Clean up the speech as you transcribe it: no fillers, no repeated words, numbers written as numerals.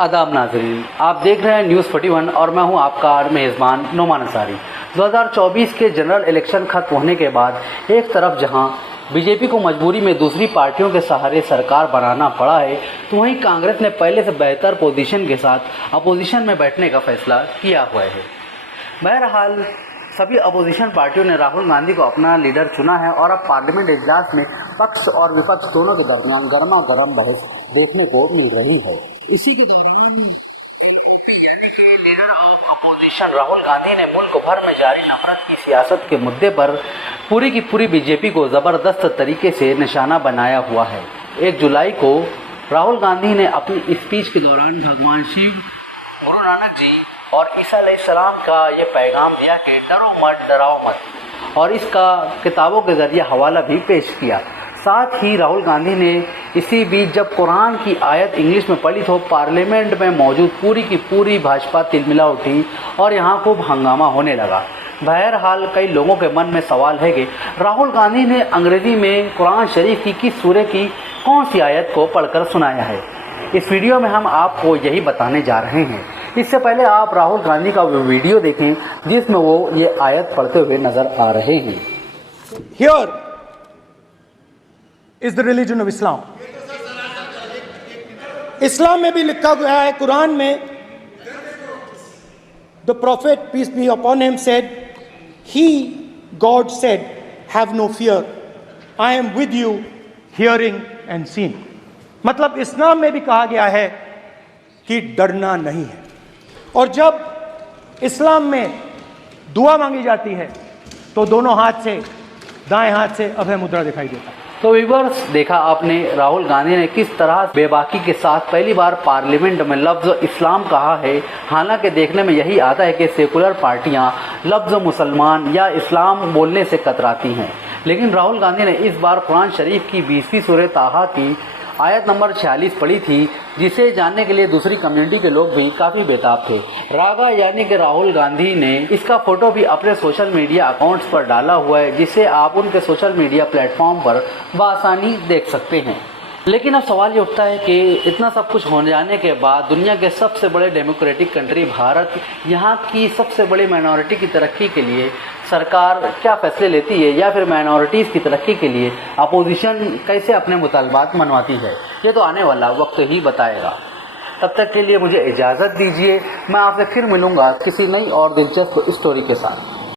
आदाब नाज़रीन, आप देख रहे हैं न्यूज़ 41 और मैं हूं आपका मेज़बान नोमान अंसारी। 2024 के जनरल इलेक्शन खत्म होने के बाद एक तरफ जहां बीजेपी को मजबूरी में दूसरी पार्टियों के सहारे सरकार बनाना पड़ा है, तो वहीं कांग्रेस ने पहले से बेहतर पोजीशन के साथ अपोजिशन में बैठने का फैसला किया हुआ है। बहरहाल सभी अपोजिशन पार्टियों ने राहुल गांधी को अपना लीडर चुना है और अब पार्लियामेंट इजलास में पक्ष और विपक्ष दोनों के दरमियान गर्मा गर्म बहस देखने को मिल रही है। इसी के दौरान एलओपी यानी कि leader of opposition Rahul Gandhi ने मुल्क भर में जारी नफरत की सियासत के मुद्दे पर पूरी की पूरी बीजेपी को ज़बरदस्त तरीके से निशाना बनाया हुआ है। 1 जुलाई को राहुल गांधी ने अपनी स्पीच के दौरान भगवान शिव, गुरु नानक जी और ईसा अलैहिस्सलाम का ये पैगाम दिया कि डरो मत, डराओ मत, और इसका किताबों के ज़रिए हवाला भी पेश किया। साथ ही राहुल गांधी ने इसी बीच जब कुरान की आयत इंग्लिश में पढ़ी तो पार्लियामेंट में मौजूद पूरी की पूरी भाजपा तिलमिला उठी और यहाँ खूब हंगामा होने लगा। बहरहाल कई लोगों के मन में सवाल है कि राहुल गांधी ने अंग्रेज़ी में कुरान शरीफ की किस सूरे की कौन सी आयत को पढ़कर सुनाया है। इस वीडियो में हम आपको यही बताने जा रहे हैं। इससे पहले आप राहुल गांधी का वीडियो देखें जिसमें वो ये आयत पढ़ते हुए नजर आ रहे हैं। Here is the religion of Islam. इस्लाम में भी लिखा गया है, कुरान में, the prophet peace be upon him said, he God said, have no fear, I am with you hearing and seeing. मतलब इस्लाम में भी कहा गया है कि डरना नहीं है। और जब इस्लाम में दुआ मांगी जाती है तो दोनों हाथ से, दाएं हाथ से अभय मुद्रा दिखाई देता है। तो व्यूअर्स, देखा आपने राहुल गांधी ने किस तरह बेबाकी के साथ पहली बार पार्लियामेंट में लफ्ज़ इस्लाम कहा है। हालांकि देखने में यही आता है कि सेकुलर पार्टियां लफ्ज़ मुसलमान या इस्लाम बोलने से कतराती हैं, लेकिन राहुल गांधी ने इस बार कुरान शरीफ की 20वीं सूरह ताहा की आयत नंबर 46 पढ़ी थी, जिसे जानने के लिए दूसरी कम्युनिटी के लोग भी काफ़ी बेताब थे। रागा यानी कि राहुल गांधी ने इसका फ़ोटो भी अपने सोशल मीडिया अकाउंट्स पर डाला हुआ है, जिसे आप उनके सोशल मीडिया प्लेटफॉर्म पर बआसानी देख सकते हैं। लेकिन अब सवाल ये उठता है कि इतना सब कुछ हो जाने के बाद दुनिया के सबसे बड़े डेमोक्रेटिक कंट्री भारत, यहाँ की सबसे बड़ी माइनॉरिटी की तरक्की के लिए सरकार क्या फ़ैसले लेती है, या फिर माइनॉरिटीज़ की तरक्की के लिए अपोजिशन कैसे अपने मुतालबात मनवाती है, ये तो आने वाला वक्त ही बताएगा। तब तक के लिए मुझे इजाज़त दीजिए, मैं आपसे फिर मिलूँगा किसी नई और दिलचस्प स्टोरी के साथ।